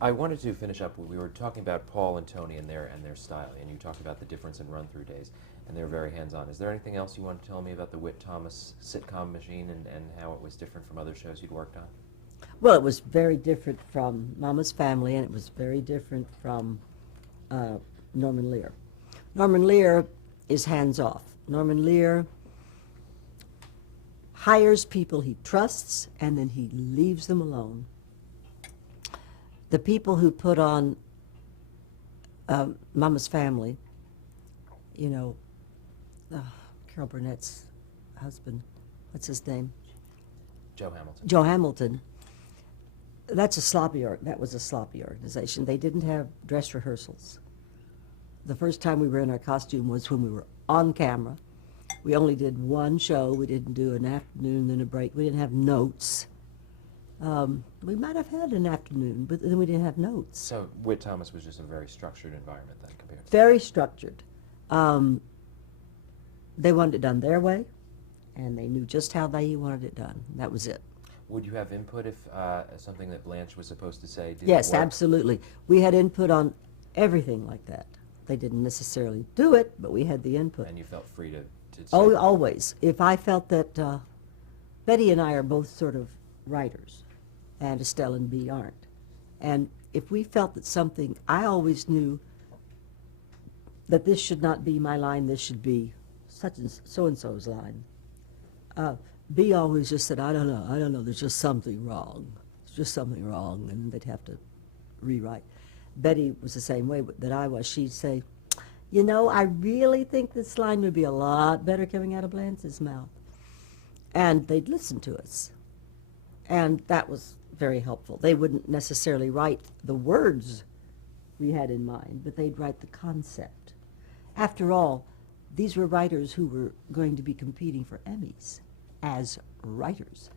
I wanted to finish up. We were talking about Paul and Tony and their style, and you talked about the difference in run-through days, and they were very hands-on. Is there anything else you want to tell me about the Whit Thomas sitcom machine and how it was different from other shows you'd worked on? Well, it was very different from Mama's Family, and it was very different from uh, Norman Lear. Norman Lear is hands-off. Norman Lear hires people he trusts, and then he leaves them alone. The people who put on Mama's Family, you know, Carol Burnett's husband, what's his name? Joe Hamilton. Joe Hamilton. That was a sloppy organization. They didn't have dress rehearsals. The first time we were in our costume was when we were on camera. We only did one show. We didn't do an afternoon and a break. We didn't have notes. We might have had an afternoon, but then we didn't have notes. So Whit Thomas was just a very structured environment then compared to... Very structured. They wanted it done their way, and they knew just how they wanted it done. That was it. Would you have input if something that Blanche was supposed to say didn't Yes, work? absolutely. We had input on everything like that. They didn't necessarily do it, but we had the input. And you felt free to say... Oh, always. If I felt that Betty and I are both sort of writers, and Estelle and Bea aren't. And if we felt that something, I always knew that this should not be my line, this should be such and so-and-so's line. Bea always just said, I don't know, there's just something wrong. There's just something wrong, and they'd have to rewrite. Betty was the same way that I was. She'd say, you know, I really think this line would be a lot better coming out of Blanche's mouth. And they'd listen to us. And that was very helpful. They wouldn't necessarily write the words we had in mind, but they'd write the concept. After all, these were writers who were going to be competing for Emmys as writers.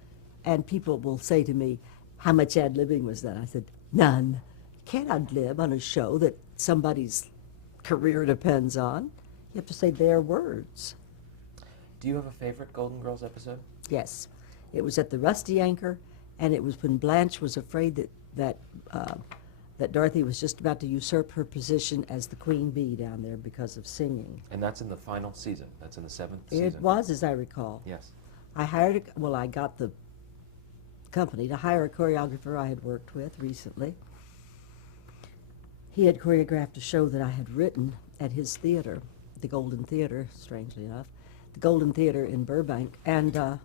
And people will say to me, how much ad-libbing was that? I said, none. Can't ad-lib on a show that somebody's career depends on. You have to say their words. Do you have a favorite Golden Girls episode? Yes. It was at the Rusty Anchor, and it was when Blanche was afraid that Dorothy was just about to usurp her position as the queen bee down there because of singing. And that's in the final season. That's in the 7th season. It was, as I recall. Yes. I got the company to hire a choreographer I had worked with recently. He had choreographed a show that I had written at his theater, the Golden Theater, strangely enough, the Golden Theater in Burbank, and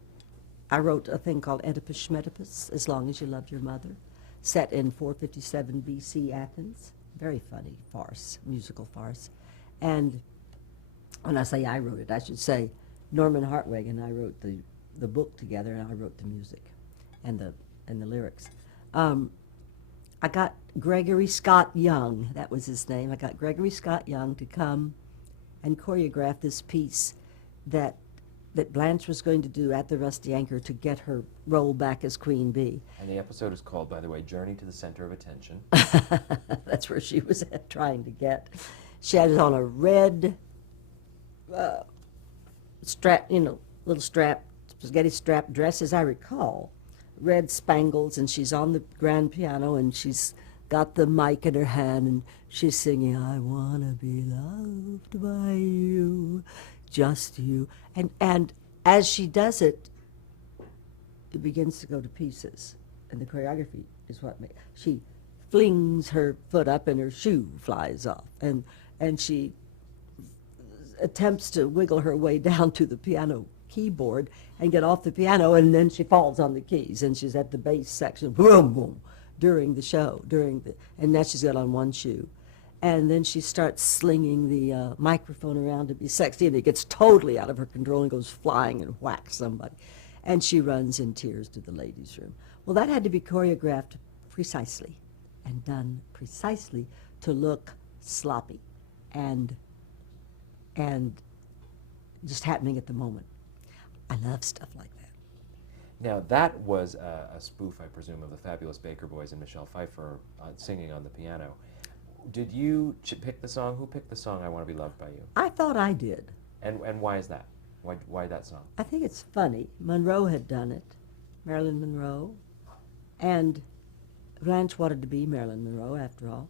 I wrote a thing called Oedipus Schmetipus, As Long as You Loved Your Mother, set in 457 B.C. Athens. Very funny farce, musical farce. And when I say I wrote it, I should say Norman Hartwig and I wrote the book together, and I wrote the music and the lyrics. I got Gregory Scott Young, that was his name. I got Gregory Scott Young to come and choreograph this piece that Blanche was going to do at the Rusty Anchor to get her role back as Queen Bee. And the episode is called, by the way, Journey to the Center of Attention. That's where she was trying to get. She had on a red strap, little strap, spaghetti strap dress, as I recall. Red spangles, and she's on the grand piano, and she's got the mic in her hand, and she's singing, I want to be loved by you, just you. And as she does it, it begins to go to pieces. And the choreography is what she flings her foot up and her shoe flies off. And she attempts to wiggle her way down to the piano keyboard and get off the piano, and then she falls on the keys, and she's at the bass section, boom, boom, during the show, and now she's got on one shoe. And then she starts slinging the microphone around to be sexy, and it gets totally out of her control and goes flying and whacks somebody. And she runs in tears to the ladies' room. Well, that had to be choreographed precisely and done precisely to look sloppy and just happening at the moment. I love stuff like that. Now, that was a spoof, I presume, of the Fabulous Baker Boys and Michelle Pfeiffer singing on the piano. Did you pick the song? Who picked the song, I Want to Be Loved by You? I thought I did. And why is that? Why that song? I think it's funny. Monroe had done it, Marilyn Monroe. And Blanche wanted to be Marilyn Monroe, after all.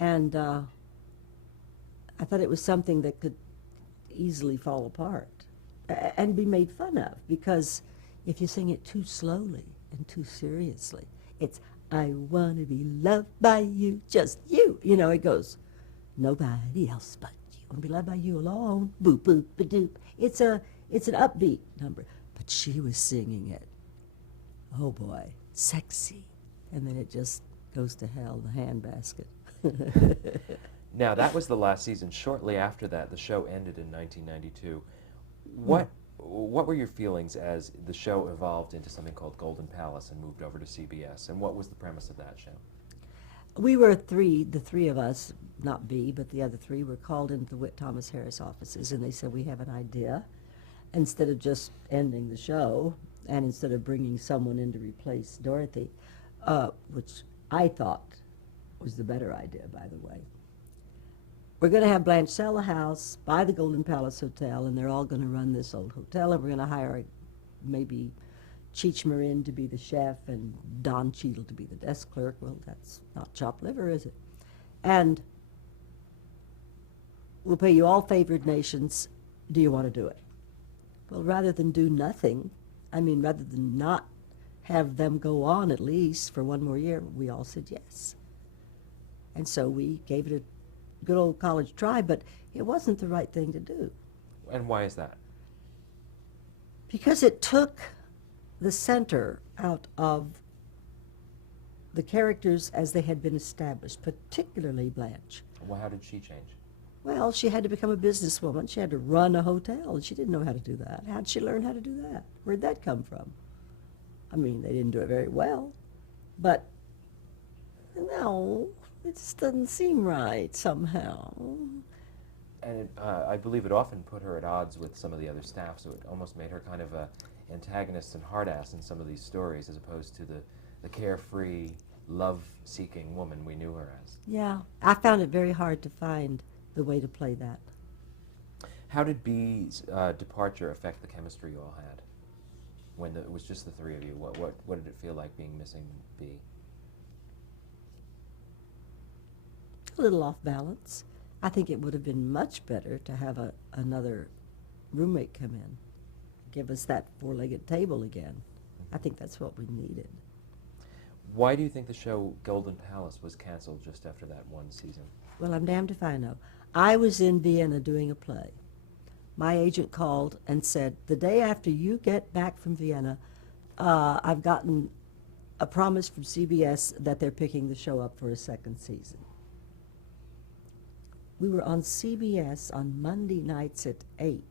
And I thought it was something that could easily fall apart and be made fun of, because if you sing it too slowly and too seriously, it's, I want to be loved by you, just you. You know, it goes, nobody else but you. I want to be loved by you alone. Boop, boop, ba-doop. It's an upbeat number. But she was singing it, oh boy, sexy. And then it just goes to hell, the handbasket. Now, that was the last season. Shortly after that, the show ended in 1992. What were your feelings as the show evolved into something called Golden Palace and moved over to CBS? And what was the premise of that show? We were the three of us, not B, but the other three, were called into the Whit Thomas Harris offices, and they said, we have an idea. Instead of just ending the show, and instead of bringing someone in to replace Dorothy, which I thought was the better idea, by the way, we're going to have Blanche sell the house, buy the Golden Palace Hotel, and they're all going to run this old hotel, and we're going to hire maybe Cheech Marin to be the chef and Don Cheadle to be the desk clerk. Well, that's not chopped liver, is it? And we'll pay you all favored nations. Do you want to do it? Well, rather than do nothing, rather than not have them go on at least for one more year, we all said yes. And so we gave it a good old college try, but it wasn't the right thing to do. And why is that? Because it took the center out of the characters as they had been established, particularly Blanche. Well, how did she change? Well, she had to become a businesswoman. She had to run a hotel, and she didn't know how to do that. How'd she learn how to do that? Where'd that come from? They didn't do it very well, but no, it just doesn't seem right somehow. And I believe it often put her at odds with some of the other staff, so it almost made her kind of a antagonist and hard-ass in some of these stories, as opposed to the carefree, love-seeking woman we knew her as. Yeah, I found it very hard to find the way to play that. How did B's departure affect the chemistry you all had when it was just the three of you? What did it feel like being missing B? A little off balance. I think it would have been much better to have another roommate come in, give us that four-legged table again. I think that's what we needed. Why do you think the show Golden Palace was canceled just after that one season? Well, I'm damned if I know. I was in Vienna doing a play. My agent called and said, the day after you get back from Vienna, I've gotten a promise from CBS that they're picking the show up for a second season. We were on CBS on Monday nights at 8,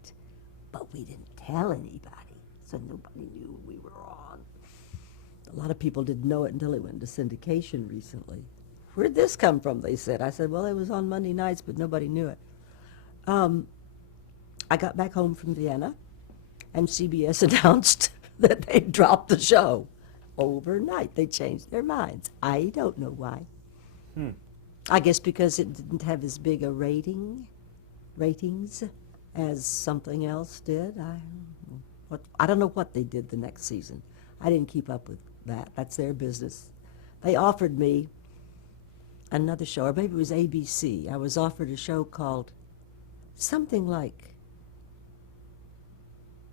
but we didn't tell anybody, so nobody knew we were on. A lot of people didn't know it until it went into syndication recently. Where'd this come from, they said. I said, well, it was on Monday nights, but nobody knew it. I got back home from Vienna, and CBS announced that they dropped the show. Overnight, they changed their minds. I don't know why. I guess because it didn't have as big a ratings as something else did. I don't know what they did the next season. I didn't keep up with that. That's their business. They offered me another show, or maybe it was ABC. I was offered a show called something like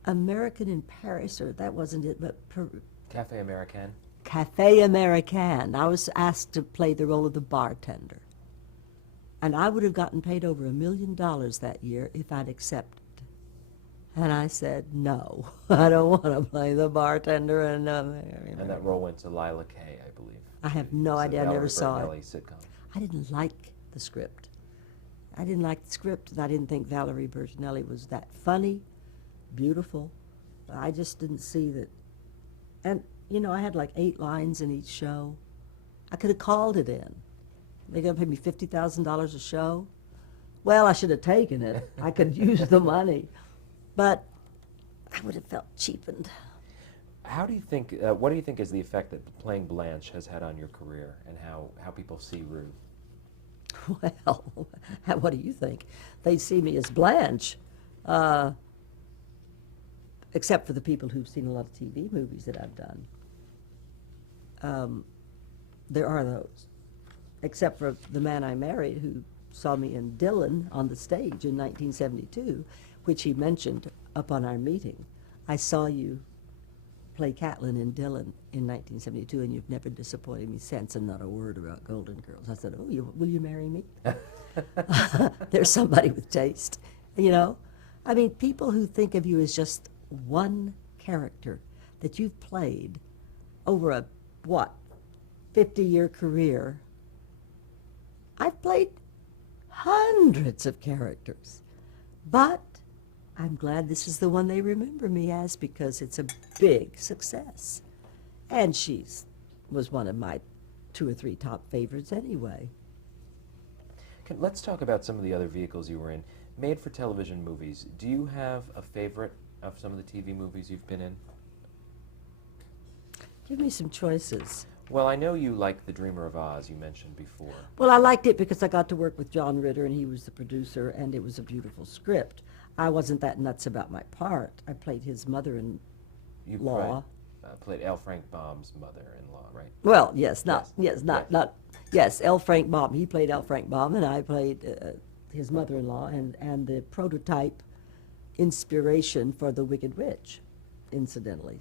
American in Paris, or that wasn't it, but Café Americain? Café Americain. I was asked to play the role of the bartender. And I would have gotten paid over $1 million that year if I'd accepted. And I said, no, I don't want to play the bartender. And that role went to Lila Kay, I believe. I have no idea. I never saw it. Sitcom. I didn't like the script. I didn't like the script, and I didn't think Valerie Bertinelli was that funny, beautiful. I just didn't see that. And, I had like 8 lines in each show. I could have called it in. They're going to pay me $50,000 a show. Well, I should have taken it. I could use the money. But I would have felt cheapened. How do you think, what do you think is the effect that playing Blanche has had on your career and how people see Rue? Well, what do you think? They see me as Blanche, except for the people who've seen a lot of TV movies that I've done. there are those, except for the man I married who saw me in Dylan on the stage in 1972, which he mentioned upon our meeting. I saw you play Catelyn in Dylan in 1972, and you've never disappointed me since, and not a word about Golden Girls. I said, oh, will you marry me? There's somebody with taste, you know? I mean, people who think of you as just one character that you've played over a, 50-year career. I've played hundreds of characters, but I'm glad this is the one they remember me as because it's a big success. And was one of my 2 or 3 top favorites anyway. Let's talk about some of the other vehicles you were in. Made-for-television movies. Do you have a favorite of some of the TV movies you've been in? Give me some choices. Well, I know you like The Dreamer of Oz, you mentioned before. Well, I liked it because I got to work with John Ritter, and he was the producer, and it was a beautiful script. I wasn't that nuts about my part. I played his mother-in-law. You played L. Frank Baum's mother-in-law, right? Well, yes, L. Frank Baum. He played L. Frank Baum, and I played his mother-in-law, and the prototype inspiration for The Wicked Witch, incidentally.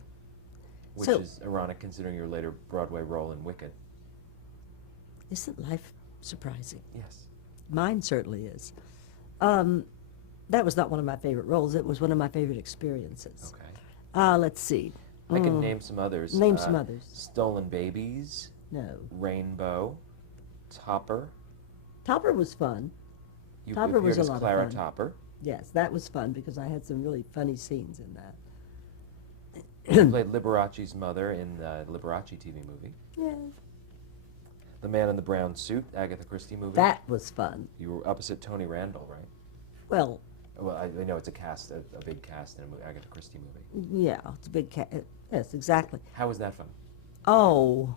Which is ironic considering your later Broadway role in Wicked. Isn't life surprising? Yes. Mine certainly is. That was not one of my favorite roles. It was one of my favorite experiences. Okay. Let's see. I can name some others. Name some others. Stolen Babies. No. Rainbow. Topper. Topper was fun. You Topper was appeared a as lot Clara of fun. Topper. Yes, that was fun because I had some really funny scenes in that. You played Liberace's mother in the Liberace TV movie. Yeah. The Man in the Brown Suit, Agatha Christie movie. That was fun. You were opposite Tony Randall, right? Well, I know it's a cast, a big cast in an Agatha Christie movie. yeah, it's a big yes, exactly. How was that fun? Oh,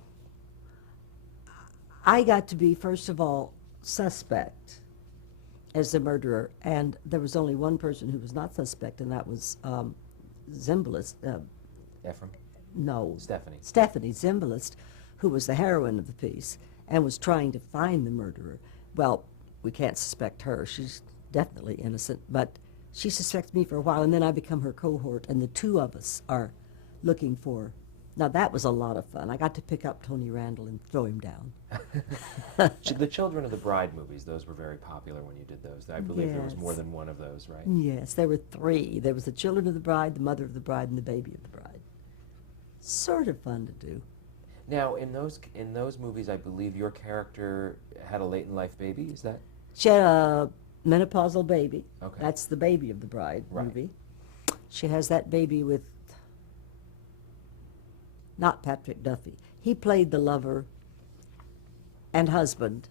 I got to be, first of all, suspect as the murderer, and there was only one person who was not suspect, and that was Zimbalist. Ephraim? No. Stephanie Zimbalist, who was the heroine of the piece and was trying to find the murderer. Well, we can't suspect her. She's definitely innocent, but she suspects me for a while, and then I become her cohort, and the two of us are looking for. Now, that was a lot of fun. I got to pick up Tony Randall and throw him down. The Children of the Bride movies, those were very popular when you did those. I believe there was more than one of those, right? Yes, there were 3. There was the Children of the Bride, the Mother of the Bride, and the Baby of the Bride. Sort of fun to do. Now, in those movies, I believe your character had a late-in-life baby, is that? She had a menopausal baby. Okay. That's the Baby of the Bride Right. movie. She has that baby with, not Patrick Duffy. He played the lover and husband.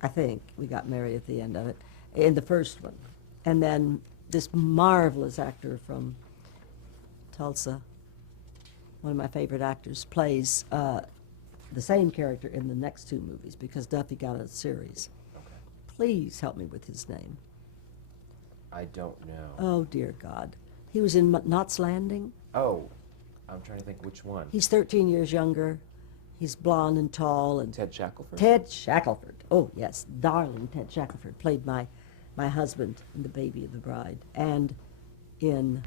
I think we got married at the end of it, in the first one. And then this marvelous actor from Tulsa, one of my favorite actors, plays the same character in the next 2 movies because Duffy got a series. Okay. Please help me with his name. I don't know. Oh, dear God. He was in Knots Landing. Oh, I'm trying to think which one. He's 13 years younger. He's blonde and tall. And Ted Shackelford? Ted Shackelford. Oh, yes. Darling Ted Shackelford played my husband in The Baby of the Bride and in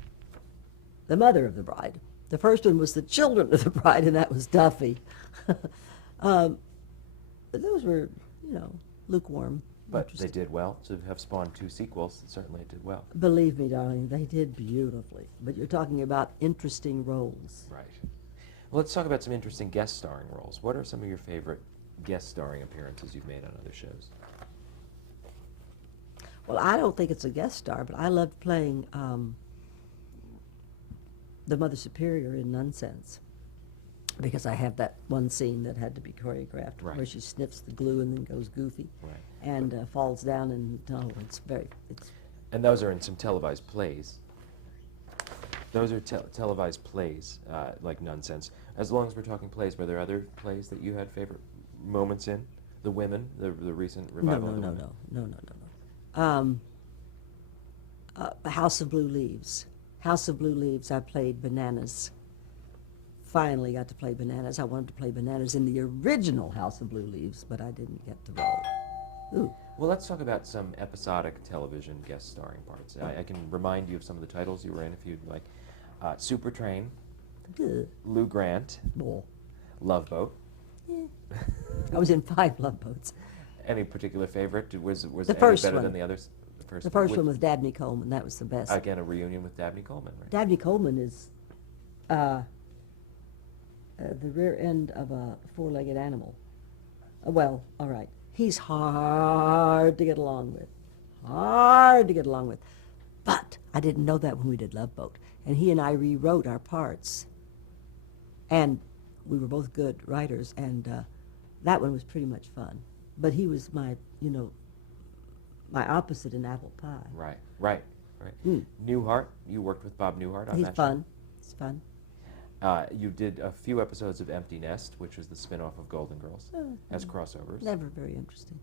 The Mother of the Bride. The first one was The Children of the Bride, and that was Duffy. Those were, lukewarm. But they did well. To have spawned 2 sequels, certainly it did well. Believe me, darling, they did beautifully. But you're talking about interesting roles. Right. Well, let's talk about some interesting guest starring roles. What are some of your favorite guest starring appearances you've made on other shows? Well, I don't think it's a guest star, but I loved playing the Mother Superior in Nonsense because I have that one scene that had to be choreographed Right. where she sniffs the glue and then goes goofy Right. and falls down and, it's And those are in some televised plays. Those are televised plays, like Nonsense. As long as we're talking plays, were there other plays that you had favorite moments in? The Women, the recent revival of the Women? No. House of Blue Leaves. House of Blue Leaves, I played Bananas. finally got to play Bananas. I wanted to play Bananas in the original House of Blue Leaves, but I didn't get the role. Ooh. Well, let's talk about some episodic television guest starring parts. I can remind you of some of the titles you were in if you'd like. Super Train, Ugh. Lou Grant, Bull. Love Boat. I was in 5 Love Boats. Any particular favorite? Was The any first better one. than the others? The first one with Dabney Coleman. That was the best. Again, a reunion with Dabney Coleman, right? Dabney Coleman is the rear end of a 4-legged animal. Well, all right. He's hard to get along with. Hard to get along with. But I didn't know that when we did Love Boat. And he and I rewrote our parts. And we were both good writers, and that one was pretty much fun. But he was my opposite in Apple Pie. Right. Mm. Newhart, you worked with Bob Newhart on He's that fun. He's fun. show. You did a few episodes of Empty Nest, which was the spin-off of Golden Girls, as crossovers. Never very interesting.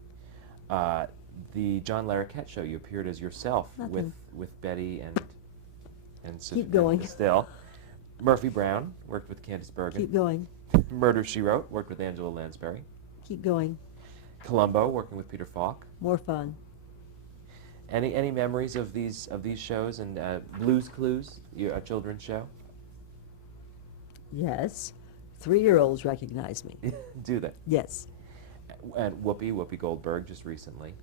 The John Larroquette show, you appeared as yourself Nothing. with Betty and Keep going. Still. Murphy Brown worked with Candice Bergen. Keep going. Murder, She Wrote worked with Angela Lansbury. Keep going. Columbo working with Peter Falk. More fun. Any memories of these shows? And Blue's Clues, a children's show? Yes. 3-year-olds recognize me. Do they? Yes. And Whoopi Goldberg just recently.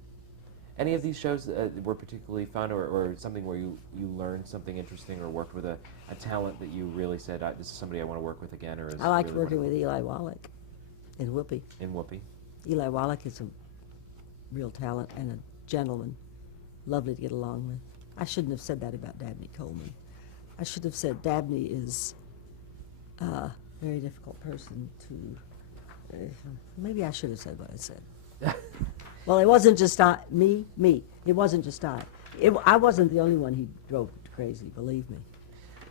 Any of these shows were particularly fun, or something where you learned something interesting, or worked with a talent that you really said, this is somebody I want to work with again? Or is I liked really working with Eli Wallach and Whoopi. in Whoopi? Eli Wallach is a real talent and a gentleman. Lovely to get along with. I shouldn't have said that about Dabney Coleman. I should have said Dabney is a very difficult person to... maybe I should have said what I said. Well, it wasn't just me. It wasn't just I. I wasn't the only one he drove crazy, believe me.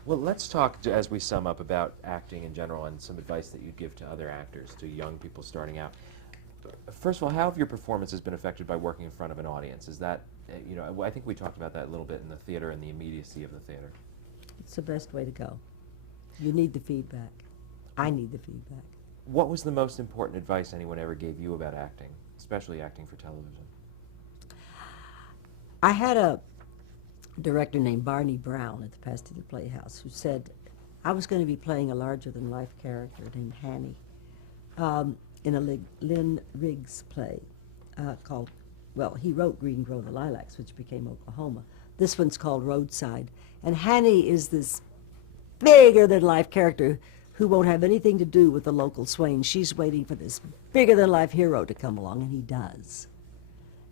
Well, let's talk, as we sum up, about acting in general and some advice that you'd give to other actors, to young people starting out. First of all, how have your performances been affected by working in front of an audience? Is that, I think we talked about that a little bit in the theater and the immediacy of the theater. It's the best way to go. You need the feedback. I need the feedback. What was the most important advice anyone ever gave you about acting, especially acting for television? I had a director named Barney Brown at the Pasadena Playhouse who said I was going to be playing a larger-than-life character named Hanny in a Lynn Riggs play called, well, he wrote Green Grow the Lilacs, which became Oklahoma. This one's called Roadside. And Hanny is this bigger-than-life character who won't have anything to do with the local swain. She's waiting for this bigger-than-life hero to come along, and he does.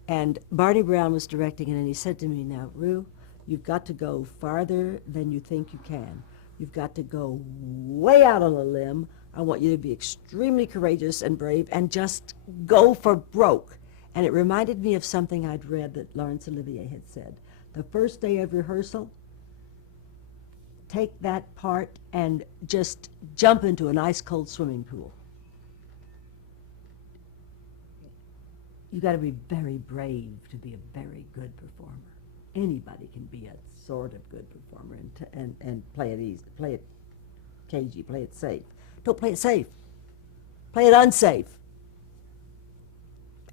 And Barney Brown was directing it, and he said to me, now, Rue, you've got to go farther than you think you can. You've got to go way out on a limb. I want you to be extremely courageous and brave and just go for broke. And it reminded me of something I'd read that Laurence Olivier had said. The first day of rehearsal, take that part and just jump into an ice-cold swimming pool. You got to be very brave to be a very good performer. Anybody can be a sort of good performer and play it easy, play it cagey, play it safe. Don't play it safe. Play it unsafe.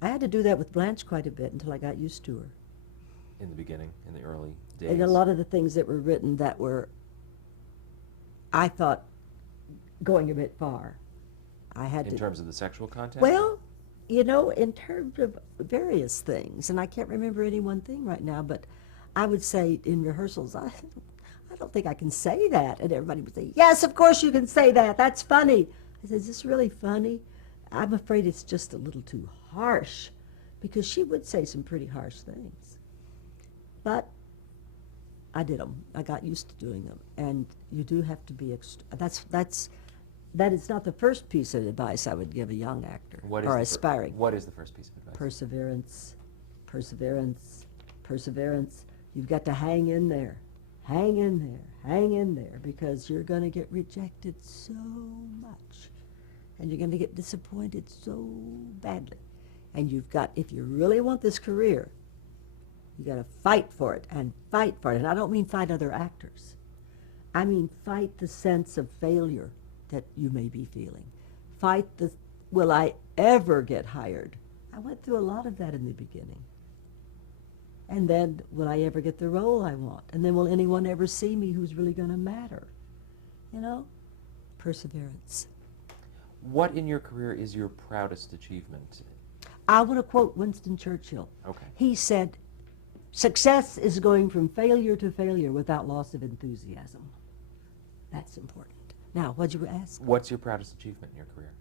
I had to do that with Blanche quite a bit until I got used to her. In the beginning, in the early days? And a lot of the things that were written that were, I thought, going a bit far. I had in terms of the sexual content? Well, you know, in terms of various things, and I can't remember any one thing right now, but I would say in rehearsals, I don't think I can say that. And everybody would say, yes, of course you can say that. That's funny. I said, is this really funny? I'm afraid it's just a little too harsh, because she would say some pretty harsh things. But I did them. I got used to doing them. And you do have to be, that is not the first piece of advice I would give a young actor or aspiring. What is the first piece of advice? Perseverance, perseverance, perseverance. You've got to hang in there. Hang in there, hang in there, because you're going to get rejected so much. And you're going to get disappointed so badly. And you've got, if you really want this career, you got to fight for it and fight for it. And I don't mean fight other actors. I mean fight the sense of failure that you may be feeling. Fight the, will I ever get hired? I went through a lot of that in the beginning. And then, will I ever get the role I want? And then, will anyone ever see me who's really going to matter? You know? Perseverance. What in your career is your proudest achievement? I want to quote Winston Churchill. Okay. He said, success is going from failure to failure without loss of enthusiasm. That's important. Now, what'd you ask? What's your proudest achievement in your career?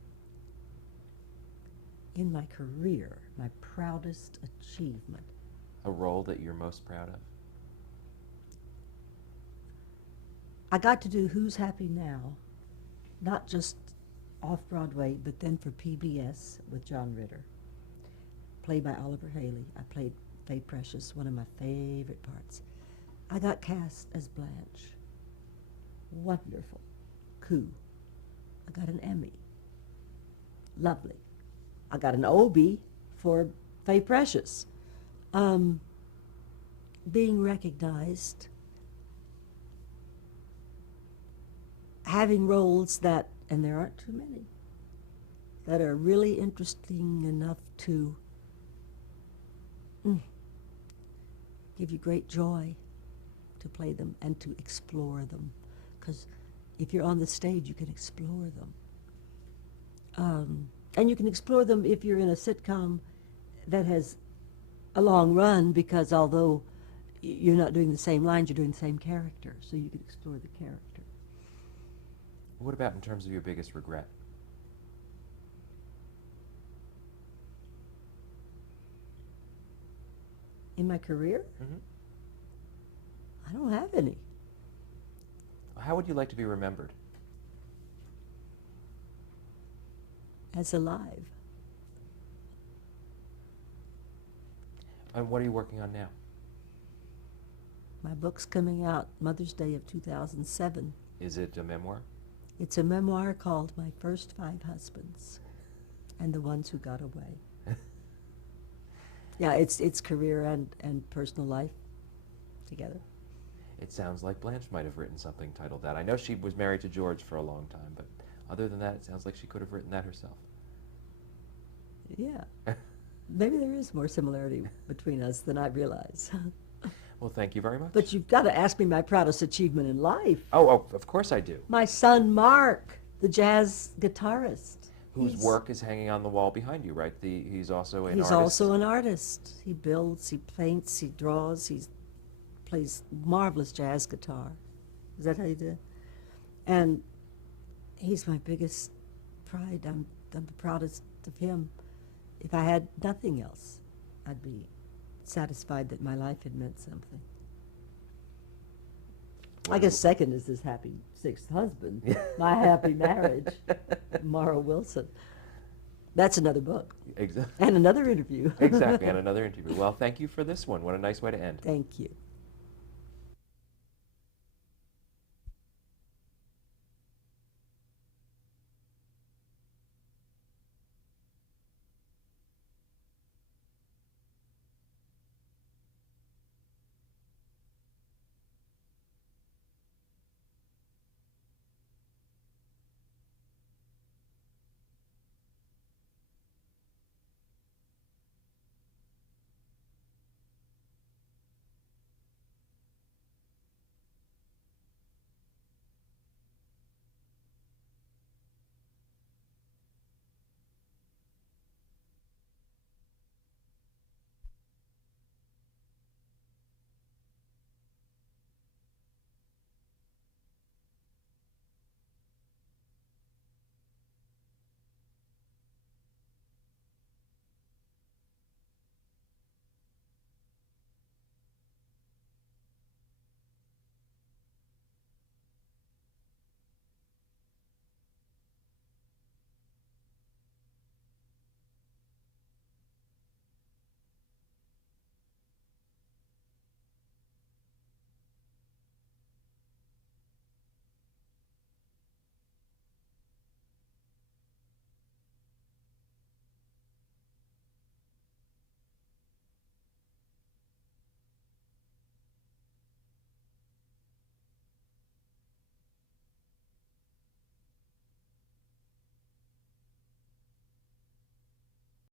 In my career, my proudest achievement. A role that you're most proud of? I got to do Who's Happy Now, not just off-Broadway, but then for PBS with John Ritter, played by Oliver Haley. I played Faye Precious, one of my favorite parts. I got cast as Blanche. Wonderful. Coup. I got an Emmy. Lovely. I got an Obie for Faye Precious. Being recognized, having roles that, and there aren't too many, that are really interesting enough to give you great joy to play them and to explore them. Because if you're on the stage, you can explore them. And you can explore them if you're in a sitcom that has a long run, because although you're not doing the same lines, you're doing the same character, so you can explore the character. What about in terms of your biggest regret? In my career? Mm-hmm. I don't have any. How would you like to be remembered? As alive. And what are you working on now? My book's coming out Mother's Day of 2007. Is it a memoir? It's a memoir called My First 5 Husbands and the Ones Who Got Away. Yeah, it's career and personal life together. It sounds like Blanche might have written something titled that. I know she was married to George for a long time, but other than that, it sounds like she could have written that herself. Yeah. Maybe there is more similarity between us than I realize. Well, thank you very much. But you've got to ask me my proudest achievement in life. Oh, of course I do. My son Mark, the jazz guitarist. Whose work is hanging on the wall behind you, right? He's also an He's artist. also an artist. He builds, he paints, he draws, he plays marvelous jazz guitar. Is that how you do it? And he's my biggest pride. I'm the proudest of him. If I had nothing else, I'd be satisfied that my life had meant something. I guess second is his happy sixth husband, My Happy Marriage, Mara Wilson. That's another book. Exactly. And another interview. Exactly, and another interview. Well, thank you for this one. What a nice way to end. Thank you.